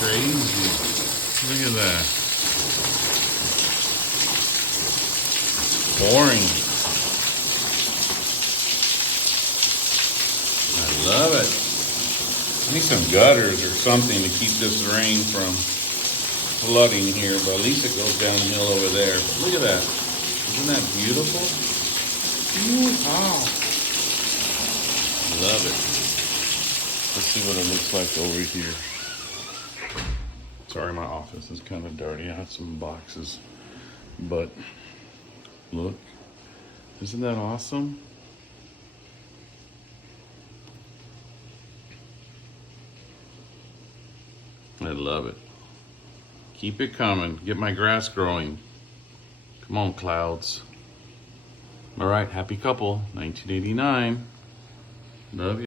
crazy. Look at that. Pouring. I love it. I need some gutters or something to keep this rain from flooding here, but at least it goes downhill over there. But look at that. Isn't that beautiful? Wow. Love it. Let's see what it looks like over here. Sorry, my office is kind of dirty. I have some boxes, but look. Isn't that awesome? I love it. Keep it coming. Get my grass growing. Come on, clouds. All right, happy couple, 1989. Love you.